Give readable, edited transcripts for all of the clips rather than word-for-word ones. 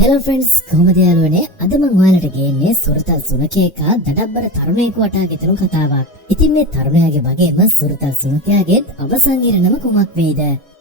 Hello friends කොහොමද යාළුවනේ අද මම ඔයාලට ගේන්නේ සුරතල් සුනකේක දඩබ්බර තරුණයෙකු වටා ගෙතුණු කතාවක්. ඉතින් මේ තරුණයාගේ වගේම සුරතල් සුනකයාගේ අවසන් ඉරණම කුමක් වෙයිද?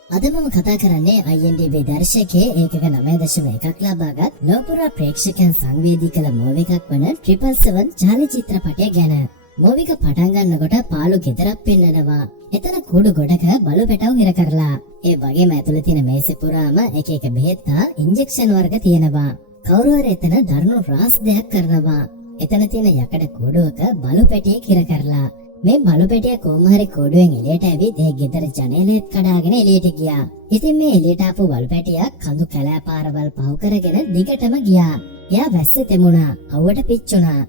අද මම කතා කරන්නේ IMDb දර්ශකයේ ඒකක 9.1ක් ලබාගත් ලෝපුරා ප්‍රේක්ෂකයන් සංවේදී කළ මූවි එකක් වන 777 චාලි චිත්‍රපටය ගැන. මූවි එක පටන් ගන්නකොට පාළු ගෙදරක් පෙන්නනවා. එතන කුඩු ගොඩක බලු පැටව හිර කරලා. ඒ වගේම ඇතුළේ තියෙන මේසෙ පුරාම එක එක බෙහෙත් හා ඉන්ජෙක්ෂන් වර්ග තියෙනවා. කවුරු හරි එතන දරුණු රාස් දෙයක් කරනවා. එතන තියෙන යකඩ කුඩුවක බලු පැටියෙක් හිර කරලා. මේ බලු පැටිය කොහොම හරි කුඩුවෙන් එළියට ඇවිත් ඒ ගෙදර ජනේලෙත් කඩාගෙන එළියට ගියා. ඉතින් මේ එළියට ආපු බලු පැටියා කඳු කැලෑ පාරවල් පහු කරගෙන දිගටම ගියා. එයා වැස්සේ තෙමුණා. අවුවට පිච්චුණා.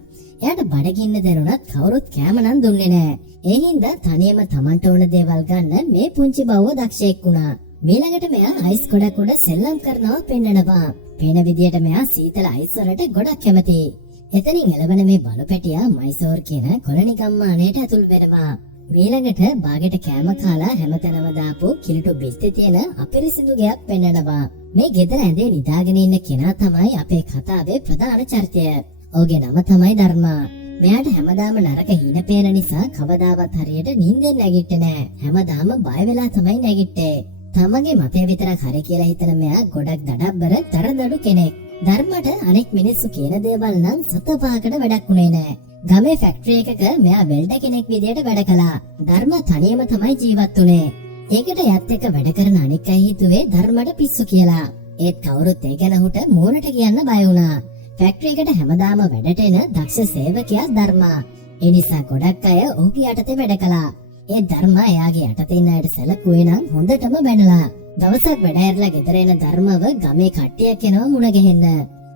එයාට බඩගින්න දැනුණත් කවුරුත් කෑම නම් දුන්නේ නැහැ. ඒ හින්දා තනියම Tamanට ඕන දේවල් ගන්න මේ පුංචි බවව දක්ෂයෙක් වුණා. ඊළඟට මෙයා අයිස් ගොඩක් උඩ සෙල්ලම් කරනවා පෙන්නනවා. පේන විදියට මෙයා සීතල අයිස් වලට ගොඩක් කැමතියි. එතනින් එළවෙන මේ බලු පැටියා මයිසෝර් කියන කොලනි ගම්මානයට ඇතුල් වෙනවා. ඊළඟට බාගෙට කෑම කාලා හැමතැනම දාපු කිලුටු බිත්ති තියෙන අපිරිසිදු ගයක් පෙන්නනවා. මේ ගෙදර ඇඳේ නිදාගෙන ඉන්න කෙනා තමයි අපේ කතාවේ ප්‍රධාන චරිතය. ඔහුගේ නම තමයි ධර්මා. මෙයාට හැමදාම නරක හීන පේන නිසා කවදාවත් හරියට නිින්දෙන් නැගිට්ටේ නෑ. හැමදාම බය වෙලා තමයි නැගිට්ටේ. තමගේ මතය විතරක් හරි කියලා හිතන මෙයා ගොඩක් දඩබ්බර තරදඩු කෙනෙක්. ධර්මට අනෙක් මිනිස්සු කියන දේවල් නම් සතපාකට වැඩක් උනේ නෑ. ගමේ ෆැක්ටරි එකක මෙයා වෙල්ඩර් කෙනෙක් විදියට වැඩ කළා. ධර්ම තනියම තමයි ජීවත් වුනේ. ඒකට යත් එක්ක වැඩ කරන අනෙක් අය හිතුවේ ධර්මට පිස්සු කියලා. ඒත් කවුරුත් ඒ ගැන ඔහුට මූණට කියන්න බය වුණා. ෆැක්ටරි එකට හැමදාම වැඩට එන දක්ෂ සේවකයා ධර්මා. ඒ නිසා ගොඩක් අය ඔහුගේ යටතේ වැඩ කළා. ඒ ධර්මා එයාගේ යටතේ ඉන්න අයට සැලකුවේ නම් හොඳටම බැනලා. දවසක් වැඩ ඇරලා ගෙදර එන ධර්මව ගමේ කට්ටියක් එනවා මුණ ගැහෙන්න.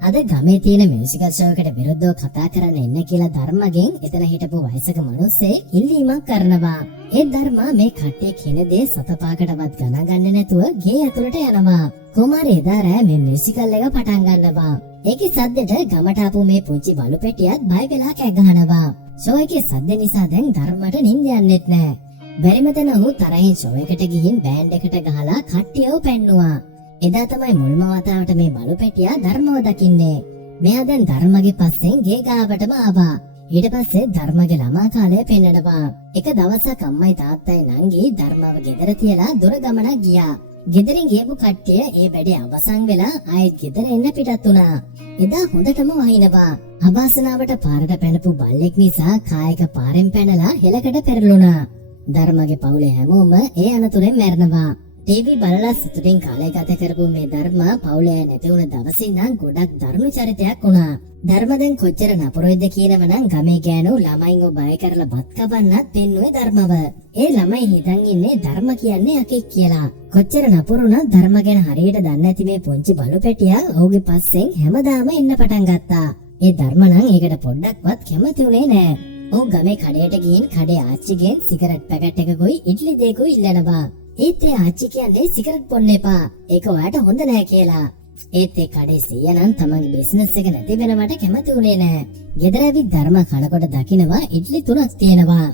අද ගමේ තියෙන මියුසිකල් ෂෝ එකට විරුද්ධව කතා කරන්න එන්න කියලා ධර්මගෙන් එතන හිටපු වයසක මිනිස්සේ ඉල්ලීමක් කරනවා. ඒ ධර්මා මේ කට්ටිය කියන දේ සතපාකටවත් ගණන් ගන්නේ නැතුව ගේ ඇතුළට යනවා. කුමාරී එදා රෑ මේ මියුසිකල් එක පටන් ගන්නවා. ඒකේ සද්දෙට ගමට ආපු මේ පුංචි බලු පැටියත් බය වෙලා කෑ ගහනවා. ෂෝ එකේ සද්ද නිසා දැන් ධර්මයට නිින්ද යන්නෙත් නෑ. බැරිම තැන ඔහු තරහින් ෂෝ එකට ගිහින් බෑන්ඩ් එකට ගහලා කට්ටියව පැන්නුවා. එදා තමයි මුල්ම වතාවට මේ බලු පැටියා ධර්මව දකින්නේ. මෙයා දැන් ධර්මගේ පස්සෙන් ගේ ගාවටම ආවා. ඊට පස්සේ ධර්මගේ ළමා කාලය පෙන්නනවා. එක දවසක් අම්මයි තාත්තයි නංගි ධර්මව ගෙදර තියලා දුර ගමනක් ගියා. ගෙදරින් ගියපු කට්ටිය ඒ වැඩේ අවසන් වෙලා ආයෙත් ගෙදර එන්න පිටත් වුණා. එදා හොඳටම වහිනවා. අවාසනාවට පාරට පැනපු බල්ලෙක් නිසා කායක පාරෙන් පැනලා හෙලකට පෙරළුණා. ධර්මගේ පවුලේ හැමෝම ඒ අනතුරෙන් මැරෙනවා. ටීවී බලලා සතුටින් කාලය ගත කරපු මේ ධර්මා පවුලේ නැති වුණ දවසේ ඉඳන් ගොඩක් දරුණු චරිතයක් වුණා. ධර්ම දැන් කොච්චර නපුරුයිද කියනවනම් ගමේ ගෑනු ළමයින්ව බය කරලා බත් කපන්නත් පෙන්නුවේ ධර්මව. ඒ ළමයි හිතන් ඉන්නේ ධර්ම කියන්නේ යකෙක් කියලා. කොච්චර නපුරුණත් ධර්ම ගැන හරියට දන්නේ නැති මේ පුංචි බලු පැටියා ඔහුගේ පස්සෙන් හැමදාම එන්න පටන් ගත්තා. ඒ ධර්ම නම් ඒකට පොඩ්ඩක්වත් කැමති උනේ නෑ. ඔහු ගමේ කඩේට ගිහින් කඩේ ආච්චිගෙන් සිගරට් පැකට් එකකුයි ඉඩ්ලි දෙකකුයි ඉල්ලනවා. ඒත් ඒ ආච්චි කියන්නේ සිගරට් බොන්න එපා. ඒක ඔයාට හොඳ නෑ කියලා. ඒත් ඒ කඩේ සීයා නම් තමන්ගේ බිස්නස් එක නැති වෙනවට කැමති උනේ නෑ. ගෙදර ඇවිත් ධර්ම කනකොට දකිනවා ඉඩ්ලි 3ක් තියෙනවා.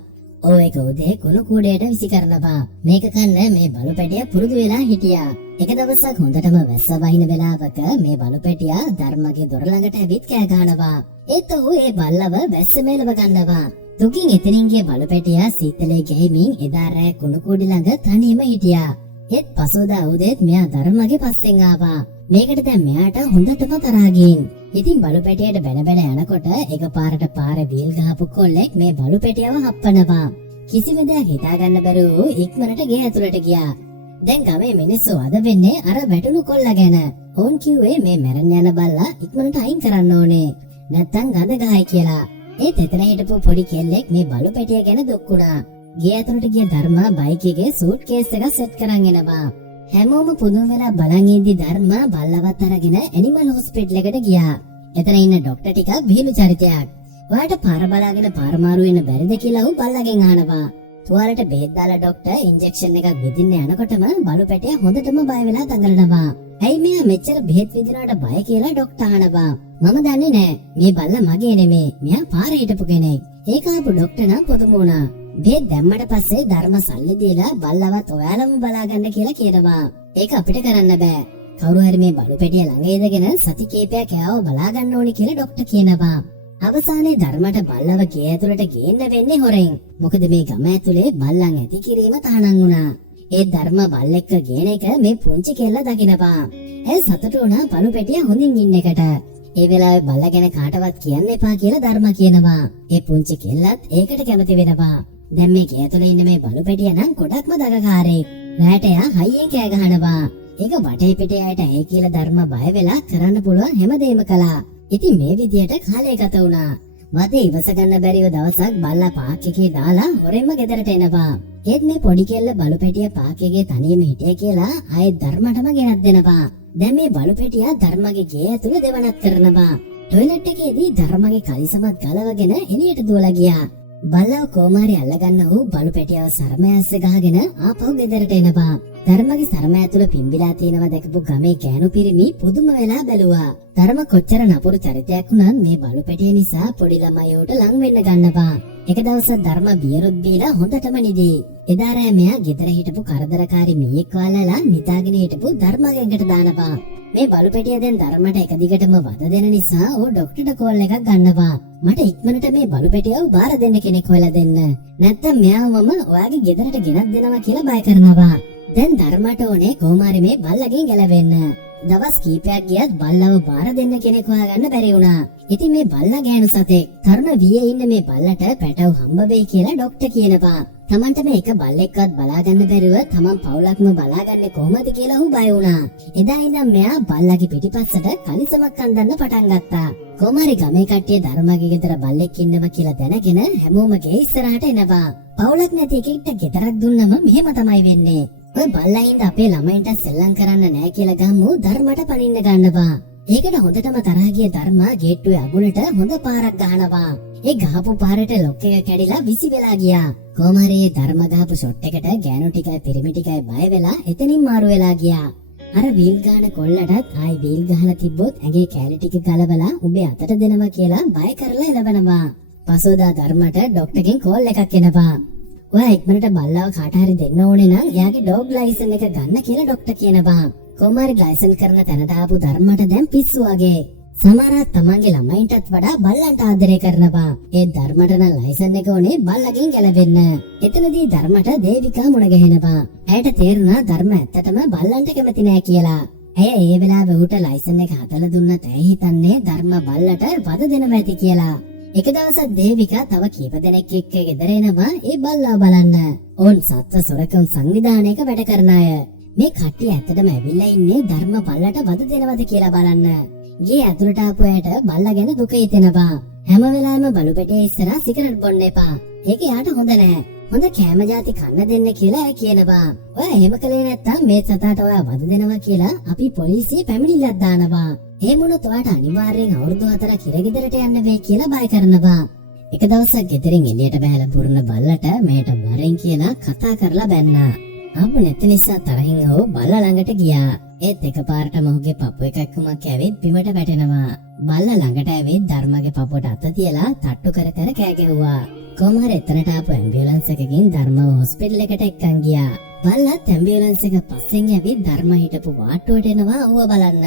ඔව් ඒක උදේ කුණු කූඩේට විසි කරනවා. මේක කන්න මේ බලු පැටියා පුරුදු වෙලා හිටියා. එක දවසක් හොඳටම වැස්ස වහින වෙලාවක මේ බලු පැටියා ධර්මගේ දොර ළඟට ඇවිත් කෑ ගහනවා. ඒත් ඔහු ඒ බල්ලව වැස්ස මේලව ගන්නවා. දුකින් එතනින් ගිය බලු පැටියා සීතලේ ගෙහිමින් එදා රෑ කුණු කූඩි ළඟ තනියම හිටියා. ඒත් පසුදා උදේත් මෙයා ධර්මගේ පස්සෙන් ආවා. මේකට දැන් මෙයාට හොඳටම තරහා ගින්. ඉතින් බලු පැටියට බැන බැන යනකොට එකපාරට පාරේ වීල් ගහපු කොල්ලෙක් මේ බලු පැටියව හප්පනවා. කිසිම දෙයක් හිතාගන්න බැරුව ඉක්මනට ගේ ඇතුළට ගියා. දැන් ගමේ මිනිස්සු අද වෙන්නේ අර වැටුණු කොල්ලා ගැන. ඕන් කිව්වේ මේ මැරෙන්න යන බල්ලා ඉක්මනට අයින් කරන්න ඕනේ. නැත්තම් ගඳ ගහයි කියලා. ඒත් එතන හිටපු පොඩි කෙල්ලෙක් මේ බලු පැටිය ගැන දුක් වුණා. ගේ ඇතුළට ගිය ධර්මා බයික් එකේ සූට් කේස් එක සෙට් කරන් එනවා. හැමෝම පුදුම වෙලා බලන් ඉඳි ධර්මා බල්ලවත් අරගෙන ඇනිමල් හොස්පිටල් එකට ගියා. එතන ඉන්න ડોක්ටර් ටිකක් විහිළු චරිතයක්. ඔයාට පාර බලාගෙන පාර මාරු වෙන්න බැරිද කියලා ඌ බල්ලගෙන් අහනවා. තුවාලට බෙහෙත් දාලා ડોක්ටර් ඉන්ජෙක්ෂන් එකක් විදින්න යනකොටම බලු පැටියා හොඳටම බය වෙලා දඟලනවා. ඇයි මෙයා මෙච්චර බෙහෙත් විදිනවට බය කියලා ડોක්ටර් අහනවා. මම දන්නේ නෑ. මේ බල්ලා මගේ නෙමෙයි. මෙයා පාරේ හිටපු කෙනෙක්. ඒක ආපු ડોක්ටර් නම් පුදුම වුණා. බෙහෙත් දැම්මට පස්සේ ධර්ම සල්ලි දීලා බල්ලවත් ඔයාලම බලාගන්න කියලා කියනවා. ඒක අපිට කරන්න බෑ. කවුරු හරි මේ බලු පෙටිය ළඟ ඉඳගෙන සති කීපයක් යාව බලා ගන්න ඕනි කියලා ડોක්ටර් කියනවා. අවසානයේ ධර්මට බල්ලව ගේ ඇතුළට ගේන්න වෙන්නේ හොරෙන්. මොකද මේ ගම ඇතුලේ බල්ලන් ඇති කිරීම තහනම් වුණා. ඒ ධර්ම බල්ලෙක්ව ගේන එක මේ පුංචි කෙල්ල දකිනවා. ඒ සතුටු වුණා බලු පෙටිය හොඳින් ඉන්න එකට. ඒ වෙලාවේ බල්ලා ගැන කාටවත් කියන්න එපා කියලා ධර්ම කියනවා. ඒ පුංචි කෙල්ලත් ඒකට කැමති වෙනවා. දැන් මේ ගේ ඇතුලේ ඉන්න මේ බලු පෙටිය නම් ගොඩක්ම දගකාරයෙක්. රැට එයා හයියෙන් කෑ ගහනවා. ඒක වටේ පිටේ අයට ඇයි කියලා ධර්ම බය වෙලා කරන්න පුළුවන් හැමදේම කළා. ඉතින් මේ විදියට කාලය ගත වුණා. මතේ ඉවස ගන්න බැරිව දවසක් බල්ලා පාක් එකේ දාලා හොරෙන්ම ගෙදරට එනවා. ඒත් මේ පොඩි කෙල්ල බලු පෙටිය පාක් එකේ තනියම හිටිය කියලා ආයෙත් ධර්මටම ගෙනත් දෙනවා. දැන් මේ බලු පෙටිය ධර්මගේ ගේ ඇතුළ දෙවනත් කරනවා. ටොයිලට් එකේදී ධර්මගේ කලිසමත් ගලවගෙන එළියට දුවලා ගියා. බල්ලව කොමාරි අල්ලගන්න වූ බලු පෙටියව සරමෑස්ස ගහගෙන ආපහු ගෙදරට එනවා. ධර්මගේ සරම ඇතුළ පිම්බිලා තියෙනවා දැකපු ගමේ කෑනු පිරිමි පුදුම වෙලා බැලුවා. ධර්ම කොච්චර නපුරු චරිතයක් වුණත් මේ බලු පෙටිය නිසා පොඩි ළමයිවට ලං වෙන්න ගන්නවා. එක දවසක් ධර්ම බියරුත් බීලා හොඳටම නිදි. එදා රෑ මෙයා ගෙදර හිටපු කරදරකාරී මීයෙක් වල්ලලා නිදාගෙන හිටපු ධර්මගෙන්කට දානවා. මේ බලු පෙටිය දැන් ධර්මට එක දිගටම වද දෙන නිසා ඕ ડોක්ටර්ට කෝල් එකක් ගන්නවා. මට ඉක්මනට මේ බලු පෙටියව බාර දෙන්න කෙනෙක් හොයලා දෙන්න. නැත්තම් මෙයාව මම ඔයාගේ ගෙදරට ගෙනත් දෙනවා කියලා බය කරනවා. දැන් ධර්මට ඕනේ කොහොමාරි මේ බල්ලගෙන් ගැලවෙන්න. දවස් කීපයක් ගියත් බල්ලව බාර දෙන්න කෙනෙක් හොයාගන්න බැරි වුණා. ඉතින් මේ බල්ලා ගෑනු සතෙක්. තරුණ වියේ ඉන්න මේ බල්ලට පැටව හම්බ වෙයි කියලා ડોක්ටර් කියනවා. තමන්ට මේක බල්ලෙක්වත් බලාගන්න බැරිව තමන් පවුලක්ම බලාගන්නේ කොහොමද කියලා ඔහු බය වුණා. එදා ඉඳන් මෙයා බල්ලගේ පිටිපස්සට කලිසමක් අඳන්න පටන් ගත්තා. කොමාරි ගමේ කට්ටිය ධර්මගේ ගෙදර බල්ලෙක් ඉන්නවා කියලා දැනගෙන හැමෝම ගේ ඉස්සරහට එනවා. පවුලක් නැති එකෙක්ට ගෙදරක් දුන්නම මෙහෙම තමයි වෙන්නේ. ඔය බල්ලයින්ද අපේ ළමයින්ට සෙල්ලම් කරන්න නැහැ කියලා ගම්මු ධර්මට පනින්න ගන්නවා. ඒකට හොඳටම තරහ ගිය ධර්ම ගේට්ටුවේ අගුලට හොඳ පාරක් ගහනවා. ඒ ගහපු පාරට ලොක් එක කැඩිලා විසි වෙලා ගියා. කොමාරී ධර්ම ගහපු ෂොට් එකට ගෑනු ටිකයි පිරිමි ටිකයි බය වෙලා එතනින් මාරු වෙලා ගියා. අර වීල් ගහන කොල්ලටත් ආයි වීල් ගහලා තිබ්බොත් ඇගේ කැලි ටික ගලවලා උඹේ අතට දෙනවා කියලා බය කරලා එළවෙනවා. පසුදා ධර්මට ડોක්ටර්ගෙන් කෝල් එකක් එනවා. ඔයා ඉක්මනට බල්ලව කාට හරි දෙන්න ඕනේ නම් එයාගේ ඩොග් ලයිසන් එක ගන්න කියලා ડોක්ටර් කියනවා. කොමාරි ලයිසන් කරන තැනට ආපු ධර්මට දැන් පිස්සු වගේ. සමහරක් තමන්ගේ ළමයින්ටත් වඩා බල්ලන්ට ආදරය කරනවා. ඒ ධර්මට නම් ලයිසන් එක ඕනේ බල්ලගෙන් ගැලවෙන්න. එතනදී ධර්මට දේවිකා මුණ ගැහෙනවා. ඇයට තේරුණා ධර්ම ඇත්තටම බල්ලන්ට කැමති නෑ කියලා. ඇය ඒ වෙලාවේ ඌට ලයිසන් එක හදලා දුන්නත් ඇයි හිතන්නේ ධර්ම බල්ලට වද දෙනවා ඇති කියලා. එක දවසක් දේවිකා තව කීප දෙනෙක් එක්ක ගෙදර එනවා ඒ බල්ලා බලන්න. ඕන් සත්ත්ව සොරකම් සංවිධානයක වැඩ කරන අය. මේ කට්ටිය ඇත්තටම ඇවිල්ලා ඉන්නේ ධර්ම බල්ලට වද දෙනවද කියලා බලන්න. ගේ ඇතුළට ආපු අයට බල්ලා ගැන දුක හිතෙනවා. හැම වෙලාවෙම බලු පෙටේ ඉස්සරහා සිගරට් බොන්න එපා. ඒක යාට හොඳ නෑ. හොඳ කෑම ಜಾති කන්න දෙන්න කියලා ඇය කියනවා. ඔය එහෙම කළේ නැත්තම් මේ සතාට ඔයා වද දෙනවා කියලා අපි පොලිසිය පැමිණිල්ලක් දානවා. එහෙම වුණොත් ඔයාට අනිවාර්යෙන් අවුරුදු 4ක් ඉරගෙදරට යන්න වෙයි කියලා බය කරනවා. එක දවසක් ගෙදරින් එළියට බහැලා පුරන බල්ලට මේට වරෙන් කියලා කතා කරලා බැන්නා. ආපු නැති නිසා තරහින් ඔහු බල්ලා ළඟට ගියා. ඒත් එකපාරටම ඔහුගේ පපුව එකක්කමක් ඇවිත් බිමට වැටෙනවා. බල්ලා ළඟට ඇවිත් ධර්මගේ පපුවට අත තියලා තට්ටු කර කර කෑ ගැහුවා. කොහොම හරි එතනට ආපු ඇම්බියුලන්ස් එකකින් ධර්මව හොස්පිටල් එකට එක්කන් ගියා. බල්ලත් ඇම්බියුලන්ස් එක පස්සෙන් ඇවිත් ධර්ම හිටපු වාට්ටුවට එනවා ඌව බලන්න.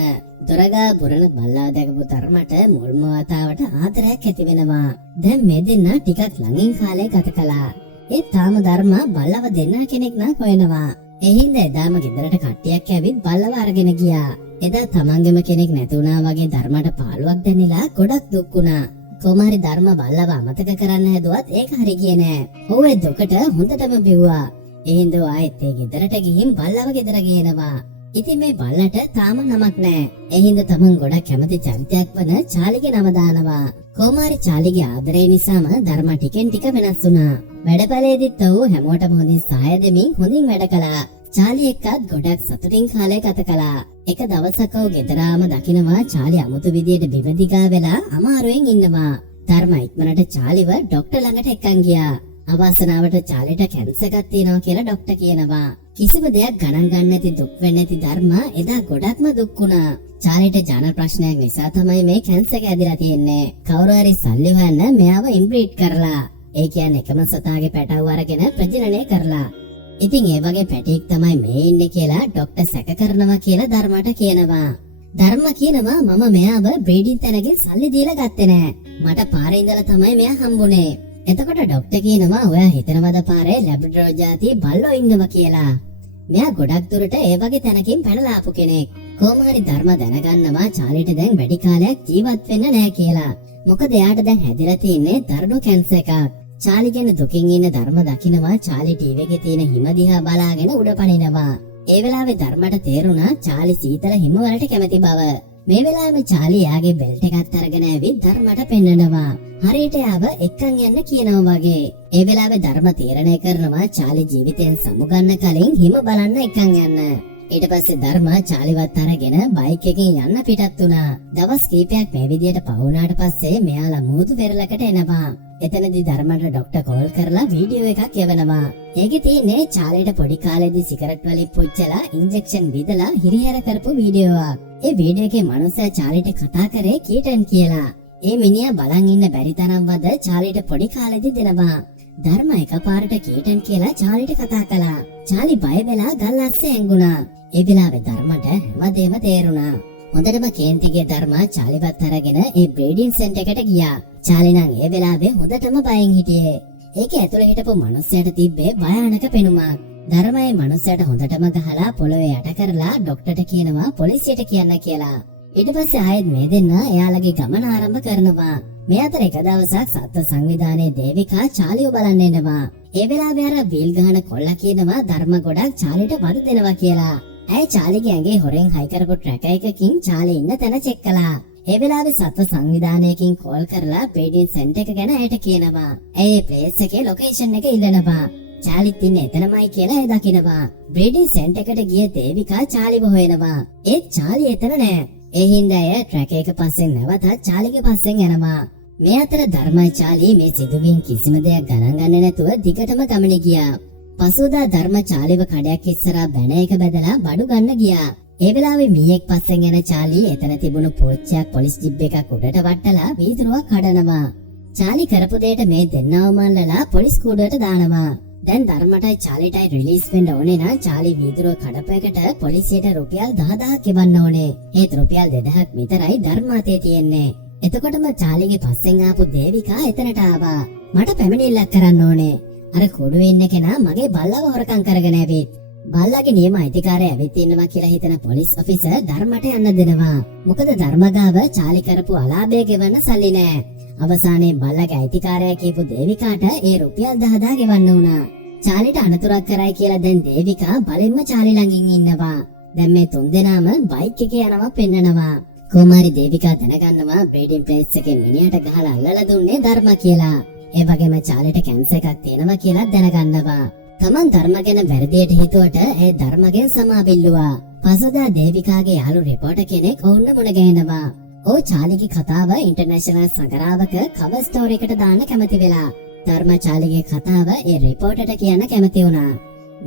දොරගා බුරන බල්ලා දැකපු ධර්මට මුල්ම වතාවට ආදරයක් ඇති වෙනවා. දැන් මේ දෙන්න ටිකක් ළඟින් කාලය ගත කළා. ඒත් තාම ධර්ම බල්ලව දෙන්න කෙනෙක් නම් හොයනවා. එහින්ද එදාම ගෙදරට කට්ටියක් ඇවිත් බල්ලව අරගෙන ගියා. එදා තමන්ගේම කෙනෙක් නැති වුණා වගේ ධර්මට පාළුවක් දැනෙලා ගොඩක් දුක් වුණා. කොමාරි ධර්ම බල්ලව අමතක කරන්න හැදුවත් ඒක හරි ගියේ නෑ. ඔහු ඒ දුකට හොඳටම බිව්වා. එහින්ද ආයෙත් ඒ ගෙදරට ගිහින් බල්ලව ගෙදර ගේනවා. ඉතින් මේ බල්ලට තාම නමක් නෑ. එහින්ද තමන් ගොඩක් කැමති චරිතයක් වන චාලිගේ නම දානවා. කොමාරි චාලිගේ ආදරය නිසාම ධර්ම ටිකෙන් ටික වෙනස් වුණා. වැඩපළේදීත් ඔහු හැමෝටම හොඳින් සහාය දෙමින් හොඳින් වැඩ කළා. චාලි එක්කත් ගොඩක් සතුටින් කාලය ගත කළා. එක දවසක ඔහු ගෙදරාම දකිනවා චාලි අමුතු විදියට බිම දිගා වෙලා අමාරුවෙන් ඉන්නවා. ධර්ම ඉක්මනට චාලිව ડોක්ටර් ළඟට එක්කන් ගියා. අවාසනාවට චාලිට කැන්සර් එකක් තියෙනවා කියලා ડોක්ටර් කියනවා. කිසිම දෙයක් ගණන් ගන්න නැති දුක් වෙන්නේ නැති ධර්ම එදා ගොඩක්ම දුක් වුණා. චාලිට ජන ප්‍රශ්නයක් නිසා තමයි මේ කැන්සර් එක ඇදිලා තියෙන්නේ. කවුරු හරි සල්ලි හොයන්න මෙයාව ඉම්බ්‍රීඩ් කරලා. ඒ කියන්නේ එකම සතාගේ පැටව අරගෙන ප්‍රජනනය කරලා. ඉතින් ඒ වගේ පැටියෙක් තමයි මේ ඉන්නේ කියලා ડોක්ටර් සැක කරනවා කියලා ධර්මයට කියනවා. ධර්ම කියනවා මම මෙයාව බ්‍රීඩින් තැනකින් සල්ලි දීලා ගත්තේ නෑ. මට පාරේ ඉඳලා තමයි මෙයා හම්බුනේ. එතකොට ડોක්ටර් කියනවා ඔයා හිතනවද පාරේ ලැබ්‍රඩෝර් జాති බල්ලෝ ඉන්නවා කියලා. මෙයා ගොඩක් දුරට ඒ වගේ තැනකින් පැනලා ආපු කෙනෙක්. කොහොම හරි ධර්ම දැනගන්නවා චාලිට දැන් වැඩි කාලයක් ජීවත් වෙන්න නෑ කියලා. මොකද එයාට දැන් හැදිලා තියෙන්නේ දරුණු කැන්සර් එකක්. චාලි ගැන දුකින් ඉන්න ධර්ම දකිනවා චාලි ටීවී එකේ තියෙන හිම දිහා බලාගෙන උඩ පනිනවා. ඒ වෙලාවේ ධර්මයට තේරුණා චාලි සීතල හිම වලට කැමති බව. මේ වෙලාවේ චාලි යාගේ බෙල්ට් එකත් අරගෙන ඇවිත් ධර්මයට පෙන්නනවා. හරියට යාව එක්කන් යන්න කියනවා වගේ. ඒ වෙලාවේ ධර්ම තීරණය කරනවා චාලි ජීවිතයෙන් සමුගන්න කලින් හිම බලන්න එක්කන් යන්න. ඊට පස්සේ ධර්ම චාලිවත් අරගෙන බයික් එකකින් යන්න පිටත් වුණා. දවස් කීපයක් මේ විදියට පවුනාට පස්සේ මෙයාලා මූදු පෙරලකට එනවා. එතනදී ධර්මට ડોක්ටර් කෝල් කරලා වීඩියෝ එකක් යවනවා. ඒකේ තියෙන්නේ චාලිට පොඩි කාලේදී සිගරට් වලින් පුච්චලා ඉන්ජෙක්ෂන් විදලා හිරිහැර කරපු වීඩියෝවක්. ඒ වීඩියෝ එකේ මනුස්සයා චාලිට කතා කරේ කීටන් කියලා. ඒ මිනිහා බලන් ඉන්න බැරි තරම් වද චාලිට පොඩි කාලේදී දෙනවා. ධර්ම එකපාරට කීටන් කියලා චාලිට කතා කළා. චාලි බය වෙලා ගල් අස්සේ ඇඟුණා. ඒ වෙලාවේ ධර්මට හැමදේම තේරුණා. හොඳටම කේන්තිගේ ධර්ම චාලිවත් අරගෙන ඒ බ්‍රීඩින් සෙන්ටර් එකට ගියා. චාලි නම් ඒ වෙලාවේ හොඳටම බයෙන් හිටියේ. ඒකේ ඇතුළේ හිටපු මිනිස්සයාට තිබ්බේ භයානක පෙනුමක්. ධර්මයේ මිනිස්සයාට හොඳටම ගහලා පොළවේ යට කරලා ડોක්ටර්ට කියනවා පොලිසියට කියන්න කියලා. ඊට පස්සේ ආයෙත් මේ දෙන්න එයාලගේ ගමන ආරම්භ කරනවා. මේ අතර එක දවසක් සත්ත්ව සංවිධානයේ දේවිකා චාලිව බලන්න එනවා. ඒ වෙලාවේ අර වීල් ගහන කොල්ලා කියනවා ධර්ම ගොඩක් චාලිට වද දෙනවා කියලා. ඇය චාලිගේ ඇඟේ හොරෙන් හයි කරපු ට්‍රැකර් එකකින් චාලි ඉන්න තැන චෙක් කළා. ඒ වෙලාවේ සත්ත්ව සංවිධානයකින් කෝල් කරලා බ්‍රීඩින් සෙන්ටර් එක ගැන ඇයට කියනවා. ඇය ප්ලේස් එකේ ලොකේෂන් එක ඉල්ලනවා. චාලිත් ඉන්නේ එතනමයි කියලා ඇය දකිනවා. බ්‍රීඩින් සෙන්ටර් එකට ගිය දේවිකා චාලිව හොයනවා. ඒත් චාලි එතන නෑ. ඒ හින්දා ඇය ට්‍රැකර් එක පස්සෙන් නැවතත් චාලිගේ පස්සෙන් යනවා. මේ අතර ධර්මයි චාලි මේ සිදුවීම් කිසිම දෙයක් ගණන් ගන්නේ නැතුව දිගටම ගමනේ ගියා. පසුදා ධර්ම චාලිව කඩයක් ඉස්සරහා බැන එක බැදලා බඩු ගන්න ගියා. ඒ වෙලාවේ මීයක් පස්සෙන් යන චාලි එතන තිබුණු පෝච්චියක් පොලිස් ජිප් එකක් උඩට වටලා වීදුරුවක් කඩනවා. චාලි කරපු දෙයට මේ දෙන්නවම මල්ලලා පොලිස් කූඩුවට දානවා. දැන් ධර්මටයි චාලිටයි රිලීස් වෙන්න ඕනේ නම් චාලි වීදුරුව කඩපයකට පොලිසියට රුපියල් 10000ක් ගෙවන්න ඕනේ. ඒත් රුපියල් 2000ක් විතරයි ධර්ම අතේ තියෙන්නේ. එතකොටම චාලිගේ පස්සෙන් ආපු දේවිකා එතනට ආවා. මට පැමිණිල්ලක් කරන්න ඕනේ. අර කුඩුවේ ඉන්න කෙනා මගේ බල්ලව හොරකම් කරගෙන ඇවිත්. බල්ලාගේ නියම අයිතිකාරය ඇවිත් ඉන්නවා කියලා හිතන පොලිස් ඔෆිසර් ධර්මට යන්න දෙනවා. මොකද ධර්මගාව චාලි කරපු අලාභය ගෙවන්න සල්ලි නෑ. අවසානයේ බල්ලාගේ අයිතිකාරය කියපු දේවිකාට ඒ රුපියල් 10000 ගෙවන්න වුණා. චාලිට අනතුරක් කරයි කියලා දැන් දේවිකා බලෙන්ම චාලි ළඟින් ඉන්නවා. දැන් මේ තුන්දෙනාම බයික් එකේ යනවා පෙන්නනවා. කුමාරි දේවිකා දැනගන්නවා බ්‍රීඩින් ප්ලේස් එකේ මිනිහට ගහලා අල්ලලා දුන්නේ ධර්ම කියලා. ඒ වගේම චාලිට කැන්සර් එකක් තියෙනවා කියලා දැනගන්නවා. තමන් ධර්ම ගැන වැරදියට හිතුවට ඒ ධර්මගෙන් සමාවිල්ලුවා. පසුදා දේවිකාගේ යාළු රිපෝටර් කෙනෙක් ඔවුන්ව මුණ ගැහෙනවා. ඔව් චාලිගේ කතාව ඉන්ටර්නැෂනල් සඟරාවක කවර් ස්ටෝරි එකට දාන්න කැමති වෙලා. ධර්ම චාලිගේ කතාව ඒ රිපෝටරට කියන්න කැමති වුණා.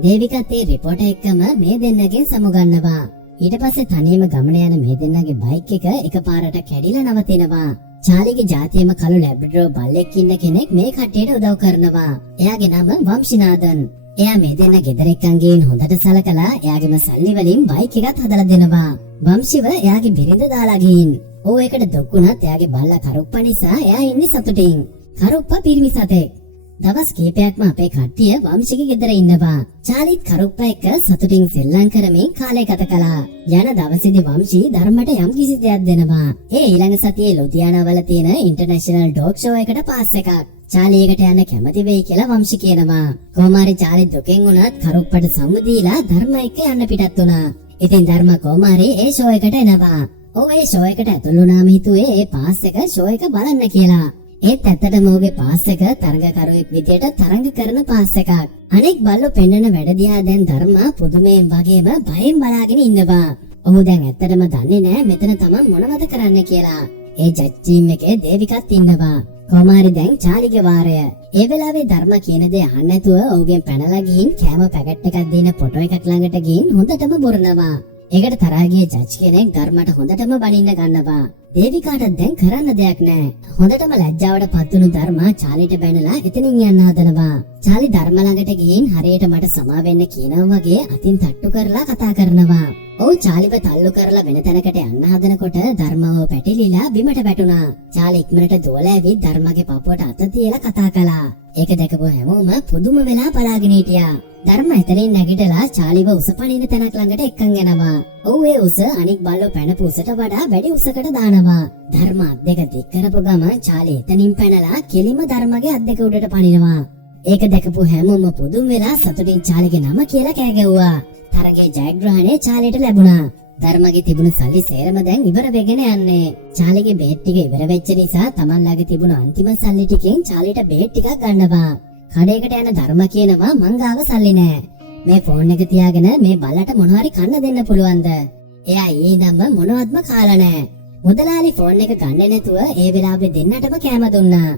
දේවිකත් ඒ රිපෝටර් එක්කම මේ දෙන්නගෙන් සමුගන්නවා. ඊට පස්සේ තනියම ගමන යන මේ දෙන්නගේ බයික් එක එකපාරට කැඩිලා නවතිනවා. චාලිගේ ජාතියම කළු ලැබ්‍රඩෝර් බල්ලෙක් ඉන්න කෙනෙක් මේ කට්ටියට උදව් කරනවා. එයාගේ නම වම්ශිනාදන්. එයා මේ දෙන්න ගෙදර එක්කන් ගිහින් හොඳට සලකලා එයාගේම සල්ලි වලින් බයික් එකත් හදලා දෙනවා. වම්ශිව එයාගේ බිරිඳ දාලා ගිහින්. ඕ එකට දුක් වුණත් එයාගේ බල්ලා කරුප්පා නිසා එයා ඉන්නේ සතුටින්. කරුප්පා පිරිමි සතෙක්. දවස් කීපයක්ම අපේ කට්ටිය වම්ශිගේ ගෙදර ඉන්නවා. චාලිත් කරුප්පා එක්ක සතුටින් සෙල්ලම් කරමින් කාලය ගත කළා. යන දවසේදී වම්ශි ධර්මයට යම් කිසි දෙයක් දෙනවා. ඒ ඊළඟ සතියේ ලුධියානාවල තියෙන ඉන්ටර්නැෂනල් ඩොග් ෂෝ එකට පාස් එකක්. චාලි එකට යන්න කැමති වෙයි කියලා වම්ශි කියනවා. කොමාරි චාලි දුකෙන් උනත් කරුප්පට සම්මු දීලා ධර්ම එක්ක යන්න පිටත් වුණා. ඉතින් ධර්ම කොමාරි ඒ ෂෝ එකට එනවා. ඔව් ඒ ෂෝ එකට ඇතුළු වුණාම හිතුවේ ඒ පාස් එක ෂෝ එක බලන්න කියලා. ඒත් ඇත්තටම ඔහුගේ පාස් එක තරඟකරුවෙක් විදියට තරඟ කරන පාස් එකක්. අනෙක් බල්ලෝ පෙන්නන වැඩ දිහා දැන් ධර්ම පුදුමයෙන් වගේම බයෙන් බලාගෙන ඉන්නවා. ඔහු දැන් ඇත්තටම දන්නේ නැහැ මෙතන තමන් මොනවද කරන්න කියලා. ඒ ජජ් ටීම් එකේ දේවිකත් ඉන්නවා. කොමාරි දැන් චාලිගේ වාරය. ඒ වෙලාවේ ධර්ම කියන දේ අහන්න නැතුව ඔහුගෙන් පැනලා ගිහින් කෑම පැකට් එකක් දෙන ෆොටෝ එකක් ළඟට ගිහින් හොඳටම බොරනවා. ඒකට තරහා ගිය ජජ් කෙනෙක් ධර්මට හොඳටම බනින්න ගන්නවා. දේවිකාට දැන් කරන්න දෙයක් නැහැ. හොඳටම ලැජ්ජාවට පත් වුණු ධර්ම චාලිට බැනලා එතනින් යන්න හදනවා. චාලි ධර්ම ළඟට ගිහින් හරියට මට සමා වෙන්න කියනවා වගේ අතින් තට්ටු කරලා කතා කරනවා. ඔව් චාලිව තල්ලු කරලා වෙන තැනකට යන්න හදනකොට ධර්මව පැටලිලා බිමට වැටුණා. චාලි ඉක්මනට දුවලා ඇවිත් ධර්මගේ පපුවට අත තියලා කතා කළා. ඒක දැකපු හැමෝම පුදුම වෙලා බලාගෙන හිටියා. ධර්ම එතනින් නැගිටලා චාලිව උස පනින තැනක් ළඟට එක්කන් යනවා. ඔව් ඒ උස අනික් බල්ලෝ පැනපු උසට වඩා වැඩි උසකට දානවා. ධර්ම අත් දෙක දික් කරපු ගමන් චාලි එතනින් පැනලා කෙලිම ධර්මගේ අත් දෙක උඩට පනිනවා. ඒක දැකපු හැමෝම පුදුම වෙලා සතුටින් චාලිගේ නම කියලා කෑ ගැව්වා. තරගේ ජයග්‍රහණය චාලියට ලැබුණා. ධර්මගේ තිබුණු සල්ලි සේරම දැන් ඉවර වෙගෙන යන්නේ. චාලිගේ බේත් ටික ඉවර වෙච්ච නිසා Taman ළඟ තිබුණු අන්තිම සල්ලි ටිකෙන් චාලිට බේත් ටිකක් ගන්නවා. කඩේකට යන ධර්ම කියනවා මං ගාව සල්ලි නෑ. මේ ෆෝන් එක තියාගෙන මේ බල්ලට මොනවාරි කන්න දෙන්න පුළුවන්ද? එයා ඊදම්ම මොනවත්ම කාලා නෑ. මුදලාලි ෆෝන් එක ගන්නේ නැතුව ඒ වෙලාවේ දෙන්නටම කෑම දුන්නා.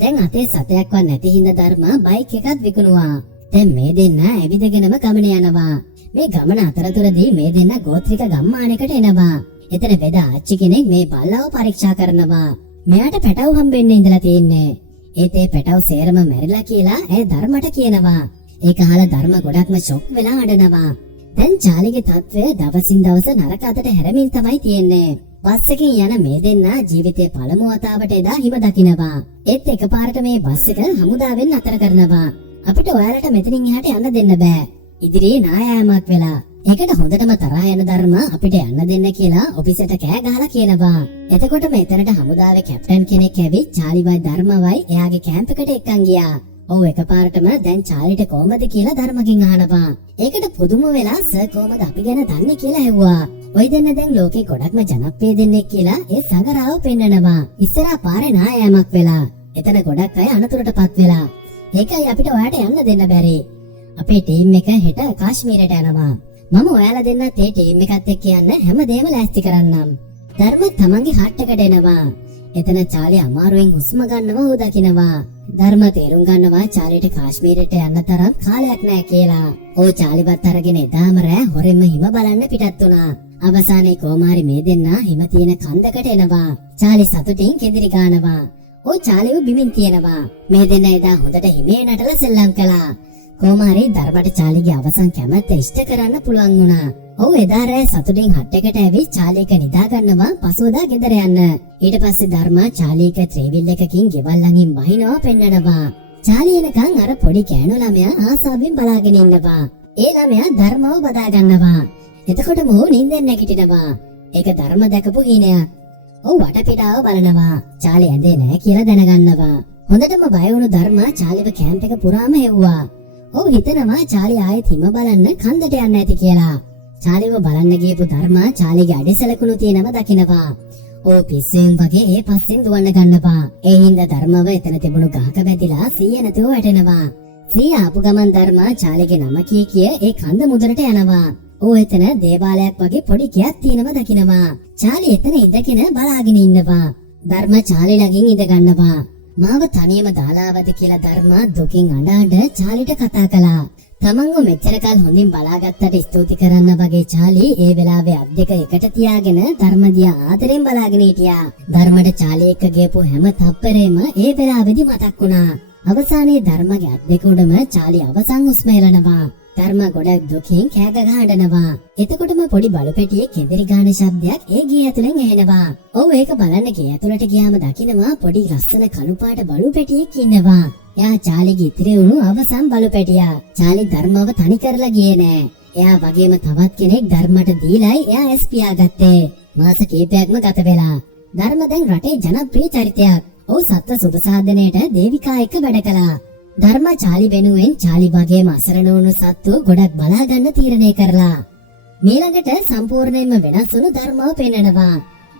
දැන් අතේ සතයක්වත් නැති හින්දා ධර්ම බයික් එකක් විකුණුවා. දැන් මේ දෙන්න ඇවිදගෙනම ගමන යනවා. මේ ගමන අතරතුරදී මේ දෙන්න ගෝත්‍රික ගම්මානයකට එනවා. එතන වෙද ආච්චි කෙනෙක් මේ බල්ලව පරීක්ෂා කරනවා. මෙයාට පැටව හම්බෙන්න ඉඳලා තියෙන්නේ. ඒත් ඒ පැටව සේරම මැරිලා කියලා ඒ ධර්මට කියනවා. ඒක අහලා ධර්ම ගොඩක්ම ෂොක් වෙලා අඬනවා. දැන් චාලිගේ තත්ත්වය දවසින් දවස නරක අතට හැරෙමින් තමයි තියෙන්නේ. බස් එකෙන් යන මේ දෙන්න ජීවිතේ පළමු වතාවට එදා හිම දකිනවා. ඒත් එකපාරට මේ බස් එක හමුදාවෙන් අතර කරනවා. අපිට ඔයාලට මෙතනින් එහාට යන්න දෙන්න බෑ. ඉදිරියේ නායෑමක් වෙලා. ඒකට හොඳටම තරහ යන ධර්ම අපිට යන්න දෙන්න කියලා ඔෆිසට කෑ ගහලා කියනවා. එතකොට මෙතනට හමුදාවේ කැප්ටන් කෙනෙක් ඇවිත් චාලිවයි ධර්මවයි එයාගේ කැම්ප් එකට එක්කන් ගියා. ඔව් එකපාරටම දැන් චාලිට කොහමද කියලා ධර්මකින් අහනවා. ඒකට පුදුම වෙලා සර් කොහමද අපි ගැන දන්නේ කියලා ඇහුවා. ඔය දෙන්න දැන් ලෝකේ ගොඩක්ම ජනප්‍රිය දෙන්නෙක් කියලා ඒ සංගරාව පෙන්නනවා. ඉස්සරහා පාරේ නායෑමක් වෙලා. එතන ගොඩක් අය අනතුරටපත් වෙලා. ඒකයි අපිට ඔයාලට යන්න දෙන්න බැරි. අපේ ටීම් එක හෙට කාශ්මීරයට යනවා. මම ඔයාලා දෙන්නත් ඒ ටීම් එකත් එක්ක යන්න හැමදේම ලෑස්ති කරන්නම්. ධර්ම තමන්ගේ හට් එකට එනවා. එතන චාලි අමාරුවෙන් හුස්ම ගන්නවා ඌ දකිනවා. ධර්ම තේරුම් ගන්නවා චාලිට කාශ්මීරයට යන්න තරම් කාලයක් නැහැ කියලා. ඕ චාලිවත් අරගෙන එදාම රෑ හොරෙන්ම හිම බලන්න පිටත් වුණා. අවසානයේ කොමාරි මේ දෙන්න හිම තියෙන කන්දකට එනවා. චාලි සතුටින් කෙදිරි ගන්නවා. ඕ චාලිව බිමින් තියනවා. මේ දෙන්න එදා හොඳට හිමේ නටලා සෙල්ලම් කළා. කොමාරි ධර්මට චාලිගේ අවසන් කැමැත්ත ඉෂ්ට කරන්න පුළුවන් වුණා. ඔව් එදා රෑ සතුටින් හට් එකට ඇවිත් චාලික නිදා ගන්නවා පසුවදා ගෙදර යන්න. ඊට පස්සේ ධර්මා චාලික ත්‍රිවිල් එකකින් ගෙවල් ළඟින් බහිනවා පෙන්නනවා. චාලි එනකන් අර පොඩි කෑනු ළමයා ආසාවෙන් බලාගෙන ඉන්නවා. ඒ ළමයා ධර්මව බදා ගන්නවා. එතකොට මොහු නිින්දෙන් නැගිටිනවා. ඒක ධර්ම දැකපු හීනයක්. ඔව් වටපිටාව බලනවා. චාලි ඇඳේ නැහැ කියලා දැනගන්නවා. හොඳටම බය වුණු ධර්මා චාලිව කැම්ප් එක පුරාම හෙව්වා. ඔව් හිතනවා චාලි ආයෙත් හිම බලන්න කන්දට යන්න ඇති කියලා. චාලිව බලන්න ගියපු ධර්මා චාලිගේ අඩිසලකුණු තියෙනව දකිනවා. ඕ පිස්සෙන් වගේ ඒ පස්සෙන් දුවන්න ගන්නවා. ඒ හින්දා ධර්මව එතන තිබුණු ගහක වැදිලා සීය නැතුව වැටෙනවා. සීය ආපු ගමන් ධර්මා චාලිගේ නම කිය ඒ කන්ද මුදරට යනවා. ඕ එතන දේවාලයක් වගේ පොඩි කියක් තියෙනව දකිනවා. චාලි එතන ඉඳගෙන බලාගෙන ඉන්නවා. ධර්ම චාලි ළඟින් ඉඳ ගන්නවා. මාව තනියම දාලාවද කියලා ධර්ම දුකින් අඬ චාලිට කතා කළා. තමන්ව මෙච්චර කල් හොඳින් බලාගත්තට ස්තුති කරන්න වගේ චාලි ඒ වෙලාවේ අත් දෙක එකට තියාගෙන ධර්ම දිහා ආදරෙන් බලාගෙන හිටියා. ධර්මට චාලි එක්ක ගියපු හැම තප්පරෙම ඒ වෙලාවේදී මතක් වුණා. අවසානයේ ධර්මගේ අත් දෙක උඩම චාලි අවසන් හුස්ම එළනවා. ධර්ම ගොඩක් දුකින් කෑ ගහ අඬනවා. එතකොටම පොඩි බලු පැටියේ කෙඳිරි ගාන ශබ්දයක් ඒ ගේ ඇතුලෙන් ඇහෙනවා. ඔව් ඒක බලන්න ගේ ඇතුලට ගියාම දකිනවා පොඩි ලස්සන කළු පාට බලු පැටියෙක් ඉන්නවා. එයා චාලිගේ ඉතිරි වුණු අවසන් බලු පැටියා. චාලි ධර්මව තනි කරලා ගියේ නෑ. එයා වගේම තවත් කෙනෙක් ධර්මට දීලායි එයා ඇස් පියාගත්තේ. මාස කීපයක්ම ගත වෙලා. ධර්ම දැන් රටේ ජනප්‍රිය චරිතයක්. ඔව් සත්ත්ව සුබසාධනයට දේවිකා එක්ක වැඩ කළා. ධර්ම චාලි වෙනුවෙන් චාලි වගේම අසරණ වුණු සත්තු ගොඩක් බලා ගන්න තීරණය කරලා. මීළඟට සම්පූර්ණයෙන්ම වෙනස් වුණු ධර්මව පෙන්නනවා.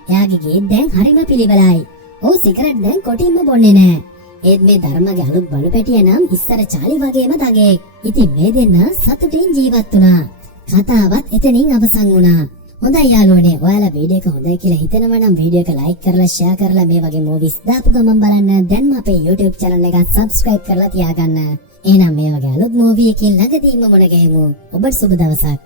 එයාගේ ගේත් දැන් හරිම පිළිවෙලයි. ඔව් සිගරට් දැන් කොටින්ම බොන්නේ නෑ. ඒත් මේ ධර්මගේ අලුත් බලු පැටිය නම් ඉස්සර චාලි වගේම දගේ. ඉතින් මේ දෙන්න සතුටින් ජීවත් වුණා. කතාවත් එතනින් අවසන් වුණා. හොඳයි යාළුවනේ, ඔයාලා වීඩියෝ එක හොඳයි කියලා හිතනවා නම් වීඩියෝ එක ලයික් කරලා ෂෙයා කරලා මේ වගේ මූවිස් දාපු ගමන් බලන්න. දැන්ම අපේ YouTube channel එක subscribe කරලා තියාගන්න. එහෙනම් මේ වගේ අලුත් මූවි එකකින් ළඟදීම මුණ ගැහෙමු. ඔබට සුබ දවසක්.